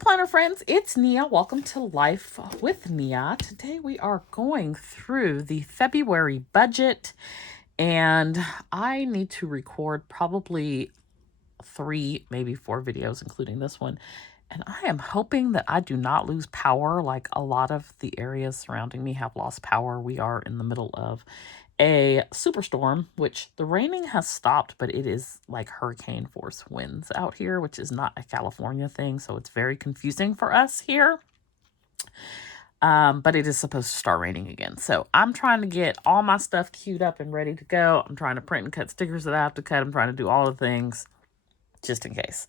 Planner friends, it's Nia. Welcome to Life with Nia. Today we are going through the February budget, and I need to record probably 3, maybe 4 videos, including this one. And I am hoping that I do not lose power like a lot of the areas surrounding me have lost power. We are in the middle of a superstorm, which the raining has stopped, but it is like hurricane force winds out here, which is not a California thing. So it's very confusing for us here. But it is supposed to start raining again. So I'm trying to get all my stuff queued up and ready to go. I'm trying to print and cut stickers that I have to cut. I'm trying to do all the things just in case.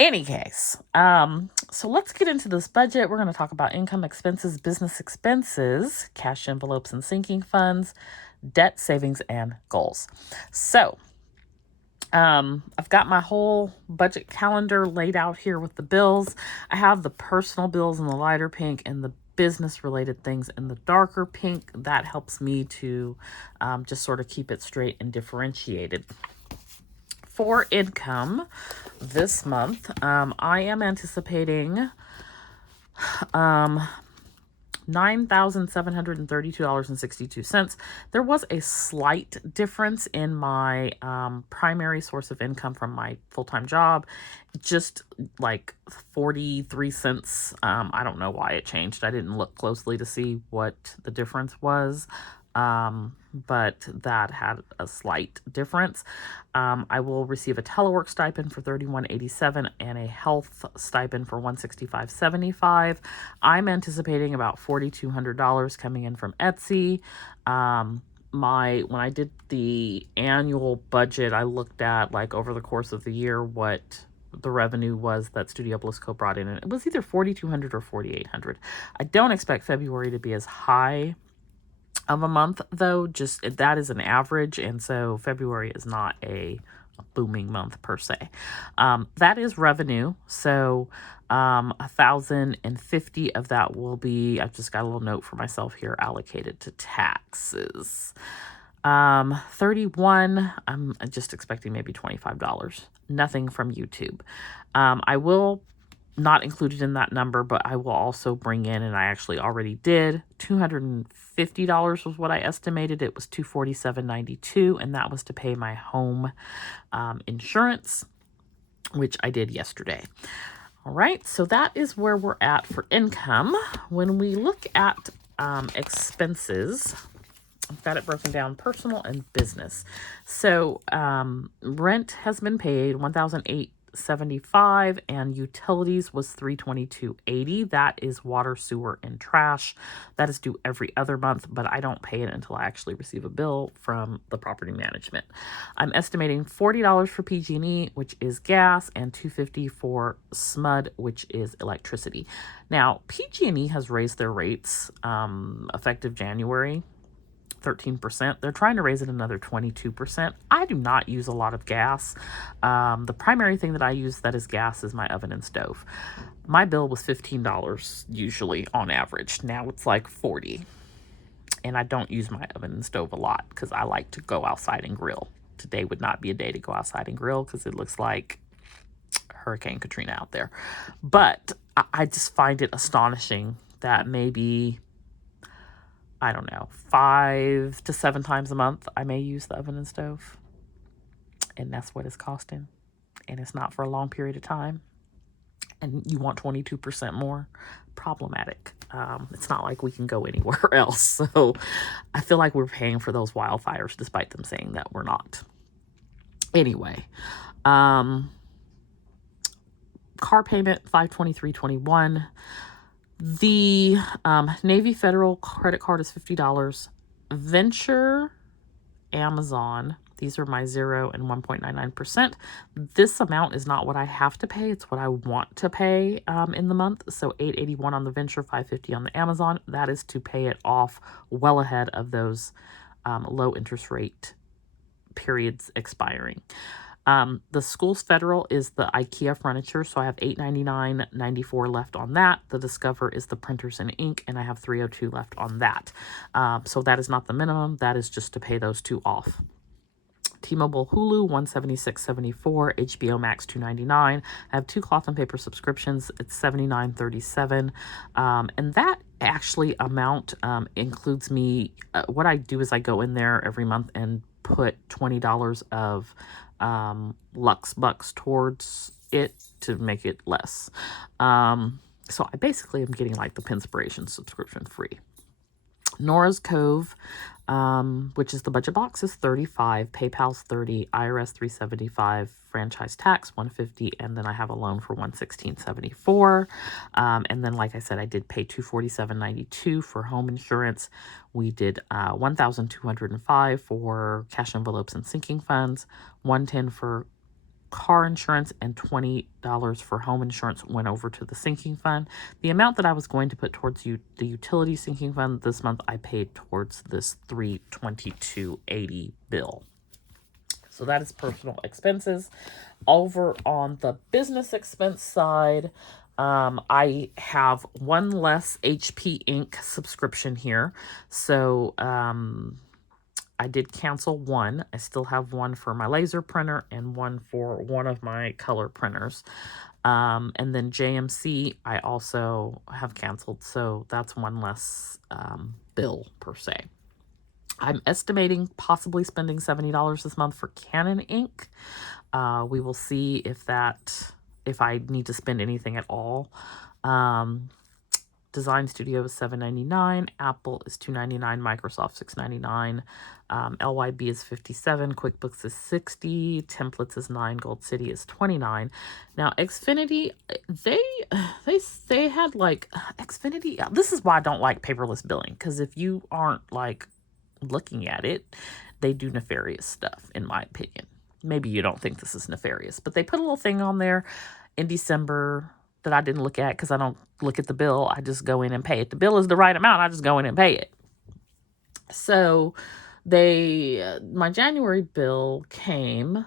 Any case, so let's get into this budget. We're going to talk about income, expenses, business expenses, cash envelopes and sinking funds, debt, savings, and goals. So I've got my whole budget calendar laid out here with the bills. I have the personal bills in the lighter pink and the business related things in the darker pink. That helps me to just sort of keep it straight and differentiated. For income this month, I am anticipating $9,732.62. There was a slight difference in my primary source of income from my full-time job, just like 43 cents. I don't know why it changed. I didn't look closely to see what the difference was. But that had a slight difference. I will receive a telework stipend for $31.87 and a health stipend for $165.75. I'm anticipating about $4,200 coming in from Etsy. When I did the annual budget, I looked at like over the course of the year what the revenue was that Studio Bliss Co brought in, and it was either $4,200 or $4,800. I don't expect February to be as high of a month though, just that is an average, and so February is not a booming month per se. That is revenue, so 1,050 of that will be, I've just got a little note for myself here, allocated to taxes. 31, I'm just expecting maybe $25. Nothing from YouTube. I will not included in that number, but I will also bring in, and I actually already did, $250 was what I estimated. It was $247.92, and that was to pay my home insurance, which I did yesterday. All right, so that is where we're at for income. When we look at expenses, I've got it broken down personal and business. So rent has been paid, $1,875, and utilities was $322.80. That is water, sewer, and trash. That is due every other month, but I don't pay it until I actually receive a bill from the property management. I'm estimating $40 for PG&E, which is gas, and $250 for SMUD, which is electricity. Now, PG&E has raised their rates effective January 13%. They're trying to raise it another 22%. I do not use a lot of gas. The primary thing that I use that is gas is my oven and stove. My bill was $15 usually on average. Now it's like $40. And I don't use my oven and stove a lot because I like to go outside and grill. Today would not be a day to go outside and grill because it looks like Hurricane Katrina out there. But I just find it astonishing that maybe, I don't know, 5 to 7 times a month I may use the oven and stove. And that's what it's costing. And it's not for a long period of time. And you want 22% more? Problematic. It's not like we can go anywhere else. So I feel like we're paying for those wildfires despite them saying that we're not. Anyway, car payment, $523.21. The Navy Federal credit card is $50. Venture, Amazon, these are my 0 and 1.99%. This amount is not what I have to pay. It's what I want to pay in the month. So $881 on the Venture, $550 on the Amazon. That is to pay it off well ahead of those low interest rate periods expiring. The Schools Federal is the IKEA furniture, so I have $899.94 left on that. The Discover is the printers and ink, and I have $302 left on that. So that is not the minimum. That is just to pay those two off. T-Mobile Hulu, $176.74. HBO Max, $2.99. I have 2 cloth and paper subscriptions. It's $79.37. And that actually amount includes me. What I do is I go in there every month and put $20 of Lux Bucks towards it to make it less. So I basically am getting like the Pinspiration subscription free. Nora's Cove, which is the budget box, is $35, PayPal's $30, IRS $375, franchise tax $150, and then I have a loan for $116.74. And then, like I said, I did pay $247.92 for home insurance. We did $1,205 for cash envelopes and sinking funds, $110 for car insurance, and $20 for home insurance went over to the sinking fund. The amount that I was going to put towards the utility sinking fund this month, I paid towards this $322.80 bill. So that is personal expenses. Over on the business expense side, I have one less HP Ink subscription here. So I did cancel one. I still have one for my laser printer and one for one of my color printers. And then JMC, I also have canceled. So that's one less bill per se. I'm estimating possibly spending $70 this month for Canon ink. We will see if I need to spend anything at all. Design Studio is $7.99, Apple is $2.99, Microsoft $6.99, LYB is $57, QuickBooks is $60, Templates is $9, Gold City is $29. Now Xfinity, they had like Xfinity. This is why I don't like paperless billing, because if you aren't like looking at it, they do nefarious stuff, in my opinion. Maybe you don't think this is nefarious, but they put a little thing on there in December that I didn't look at because I don't look at the bill. I just go in and pay it. The bill is the right amount. I just go in and pay it. So my January bill came.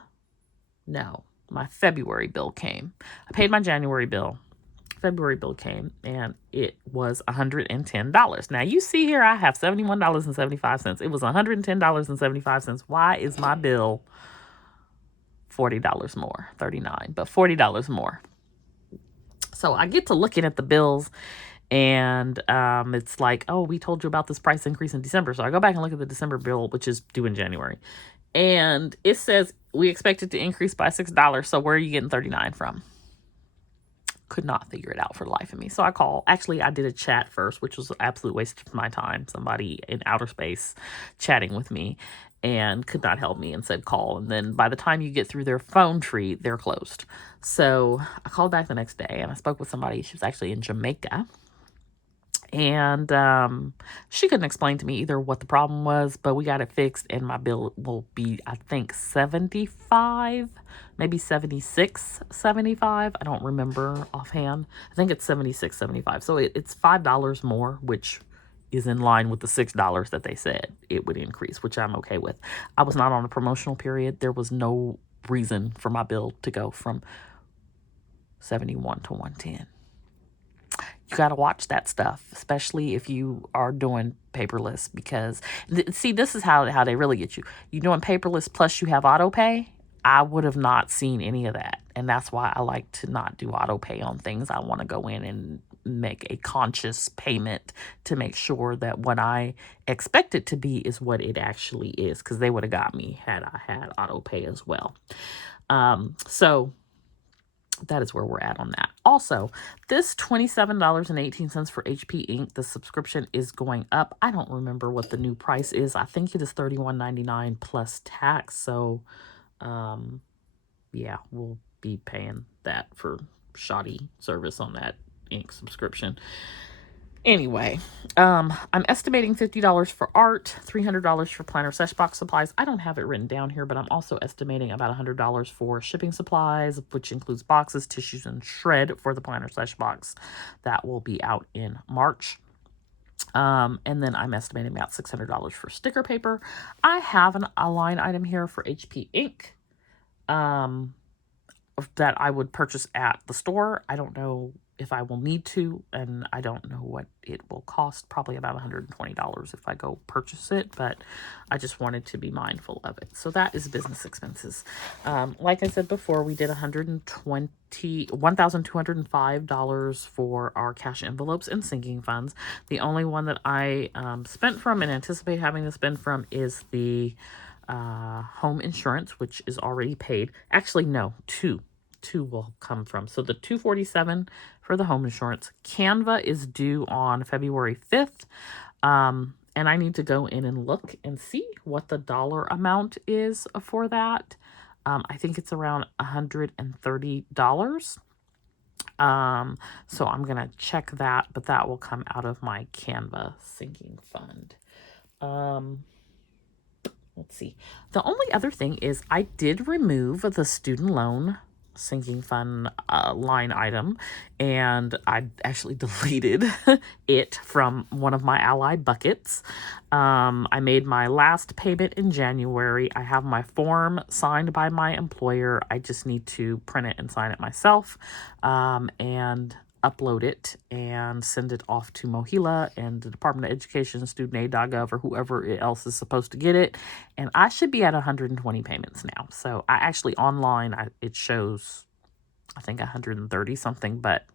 No, my February bill came. I paid my January bill. February bill came and it was $110. Now you see here I have $71.75. It was $110.75. Why is my bill $40 more? $39, but $40 more. So I get to looking at the bills and it's like, oh, we told you about this price increase in December. So I go back and look at the December bill, which is due in January. And it says we expect it to increase by $6. So where are you getting $39 from? Could not figure it out for the life of me. So I call. Actually, I did a chat first, which was an absolute waste of my time. Somebody in outer space chatting with me and could not help me and said call. And then by the time you get through their phone tree, they're closed. So I called back the next day and I spoke with somebody. She was actually in Jamaica. And she couldn't explain to me either what the problem was, but we got it fixed and my bill will be, I think, 75, maybe 76.75. I don't remember offhand. I think it's 76.75. So it's $5 more, which is in line with the $6 that they said it would increase, which I'm okay with. I was not on a promotional period. There was no reason for my bill to go from 71 to 110. You got to watch that stuff, especially if you are doing paperless, because see, this is how they really get you. You're doing paperless plus you have auto pay. I would have not seen any of that. And that's why I like to not do auto pay on things. I want to go in and make a conscious payment to make sure that what I expect it to be is what it actually is, because they would have got me had I had auto pay as well. So that is where we're at on that. Also, this $27.18 for HP Ink, the subscription is going up. I don't remember what the new price is. I think it is $31.99 plus tax. So, yeah, we'll be paying that for shoddy service on that ink subscription. Anyway, I'm estimating $50 for art, $300 for planner sesh box supplies. I don't have it written down here, but I'm also estimating about $100 for shipping supplies, which includes boxes, tissues, and shred for the planner sesh box. That will be out in March. And then I'm estimating about $600 for sticker paper. I have a line item here for HP Ink that I would purchase at the store. I don't know if I will need to, and I don't know what it will cost, probably about $120 if I go purchase it, but I just wanted to be mindful of it. So that is business expenses. Like I said before, we did $1,205 for our cash envelopes and sinking funds. The only one that I spent from and anticipate having to spend from is the home insurance, which is already paid. Actually, no, two will come from. So the $247 for the home insurance. Canva is due on February 5th. And I need to go in and look and see what the dollar amount is for that. I think it's around $130. So I'm going to check that, but that will come out of my Canva sinking fund. Let's see. The only other thing is I did remove the student loan sinking fund line item, and I actually deleted it from one of my Ally buckets. I made my last payment in January. I have my form signed by my employer. I just need to print it and sign it myself, and upload it and send it off to Mohila and the Department of Education, studentaid.gov, or whoever else is supposed to get it. And I should be at 120 payments now. So I actually online, it shows, I think 130 something, but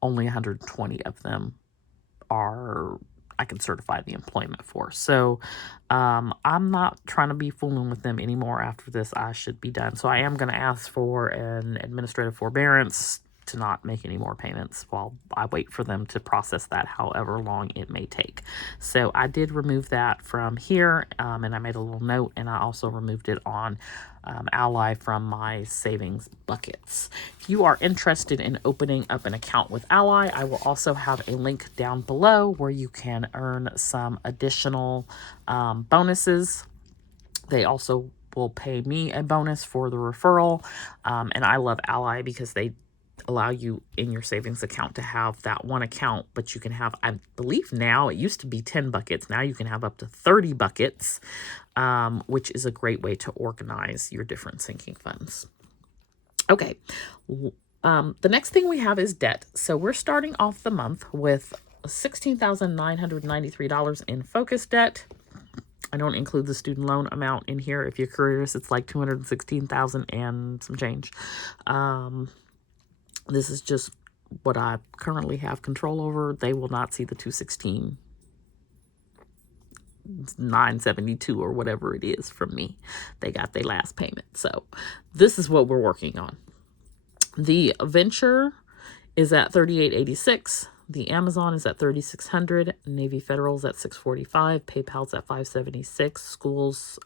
only 120 of them are I can certify the employment for. So I'm not trying to be fooling with them anymore after this. I should be done. So I am going to ask for an administrative forbearance to not make any more payments while I wait for them to process that, however long it may take. So I did remove that from here, and I made a little note, and I also removed it on Ally from my savings buckets. If you are interested in opening up an account with Ally, I will also have a link down below where you can earn some additional bonuses. They also will pay me a bonus for the referral, and I love Ally because they allow you in your savings account to have that one account, but you can have, I believe now, it used to be 10 buckets. Now you can have up to 30 buckets, which is a great way to organize your different sinking funds. Okay. The next thing we have is debt. So we're starting off the month with $16,993 in focus debt. I don't include the student loan amount in here. If you're curious, it's like $216,000 and some change. This is just what I currently have control over. They will not see the $216,972 or whatever it is from me. They got their last payment. So this is what we're working on. The Venture is at $38.86. The Amazon is at $3,600. Navy Federal is at $645. PayPal's at $576. Schools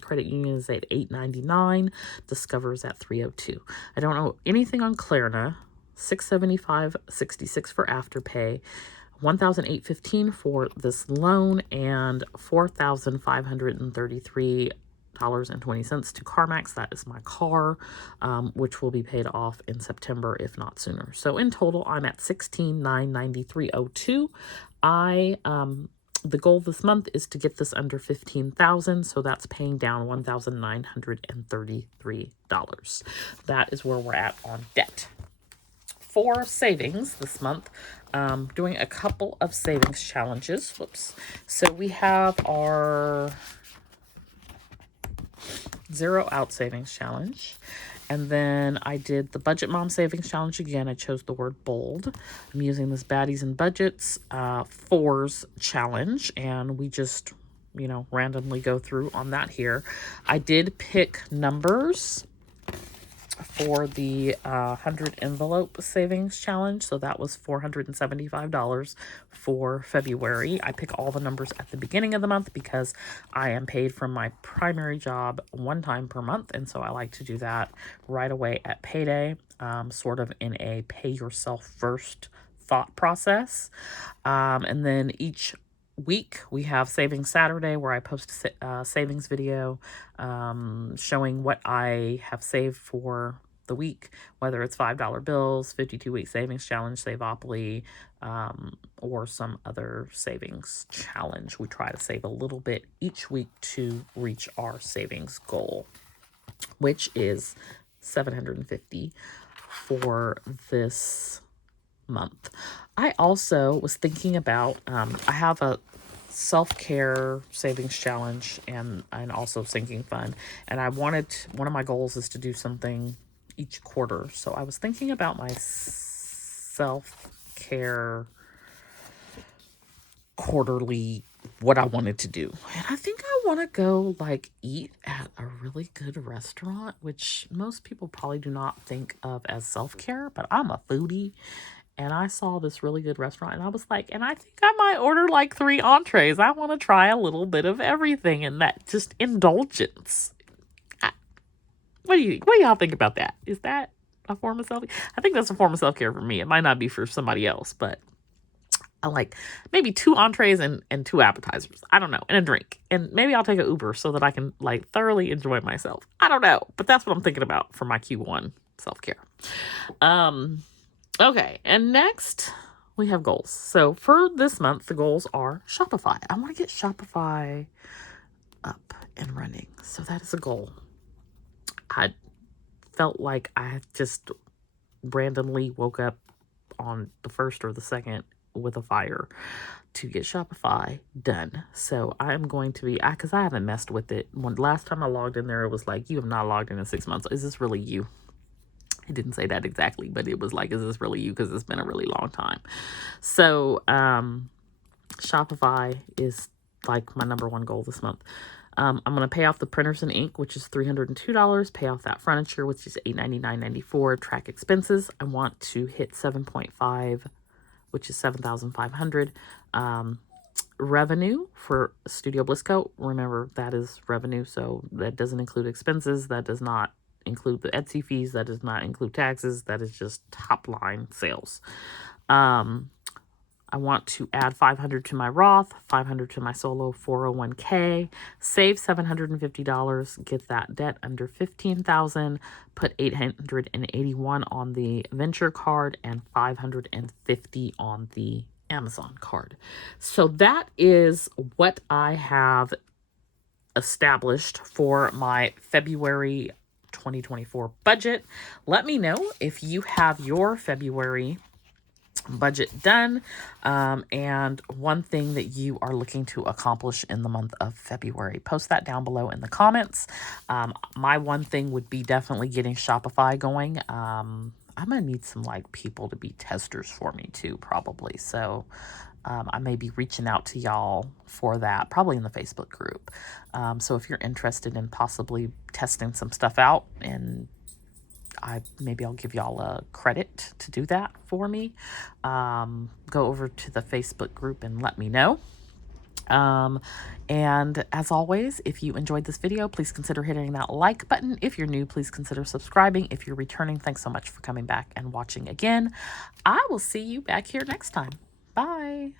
Credit Union is at $899. Discover is at $302. I don't know anything on Klarna. $675.66 for Afterpay. $1,815 for this loan, and $4,533.20 to CarMax. That is my car, which will be paid off in September, if not sooner. So in total, I'm at $16,993.02. The goal this month is to get this under $15,000, so that's paying down $1,933. That is where we're at on debt. For savings this month, doing a couple of savings challenges. Whoops. So we have our Zero Out Savings Challenge. And then I did the Budget Mom Savings Challenge again. I chose the word bold. I'm using this Baddies and Budgets fours challenge. And we just, randomly go through on that here. I did pick numbers for the 100 envelope savings challenge. So that was $475 for February. I pick all the numbers at the beginning of the month because I am paid from my primary job one time per month. And so I like to do that right away at payday, sort of in a pay yourself first thought process. And then each week we have Savings Saturday, where I post a savings video showing what I have saved for the week, whether it's $5 bills, 52-week savings challenge, Saveopoly, or some other savings challenge. We try to save a little bit each week to reach our savings goal, which is $750 for this month. I also was thinking about, I have a self-care savings challenge and also sinking fund. And one of my goals is to do something each quarter. So I was thinking about my self-care quarterly, what I wanted to do. And I think I want to go like eat at a really good restaurant, which most people probably do not think of as self-care, but I'm a foodie. And I saw this really good restaurant and I was like, and I think I might order like 3 entrees. I want to try a little bit of everything, and that just indulgence. What do y'all think about that? Is that a form of self-care? I think that's a form of self-care for me. It might not be for somebody else, but I like maybe 2 entrees and 2 appetizers. I don't know, and a drink. And maybe I'll take an Uber so that I can like thoroughly enjoy myself. I don't know, but that's what I'm thinking about for my Q1 self-care. Okay, and next we have goals. So for this month, the goals are Shopify. I want to get Shopify up and running. So that is a goal. I felt like I just randomly woke up on the 1st or the 2nd with a fire to get Shopify done. So I'm going to be, because I haven't messed with it. Last time I logged in there, it was like, you have not logged in 6 months. Is this really you? It didn't say that exactly, but it was like, is this really you? Because it's been a really long time. So Shopify is like my number 1 goal this month. I'm going to pay off the printers and ink, which is $302. Pay off that furniture, which is $899.94. Track expenses. I want to hit 7.5, which is $7,500. Revenue for Studio Bliss Co. Remember, that is revenue, so that doesn't include expenses. That does not include the Etsy fees. That does not include taxes. That is just top line sales. I want to add $500 to my Roth, $500 to my solo 401k, save $750, get that debt under $15,000, put $881 on the venture card and $550 on the Amazon card. So that is what I have established for my February 2024 budget. Let me know if you have your February budget done, and one thing that you are looking to accomplish in the month of February. Post that down below in the comments. My one thing would be definitely getting Shopify going. I'm gonna need some like people to be testers for me too, probably. So I may be reaching out to y'all for that, probably in the Facebook group. So if you're interested in possibly testing some stuff out, and maybe I'll give y'all a credit to do that for me. Go over to the Facebook group and let me know. And as always, if you enjoyed this video, please consider hitting that like button. If you're new, please consider subscribing. If you're returning, thanks so much for coming back and watching again. I will see you back here next time. Bye.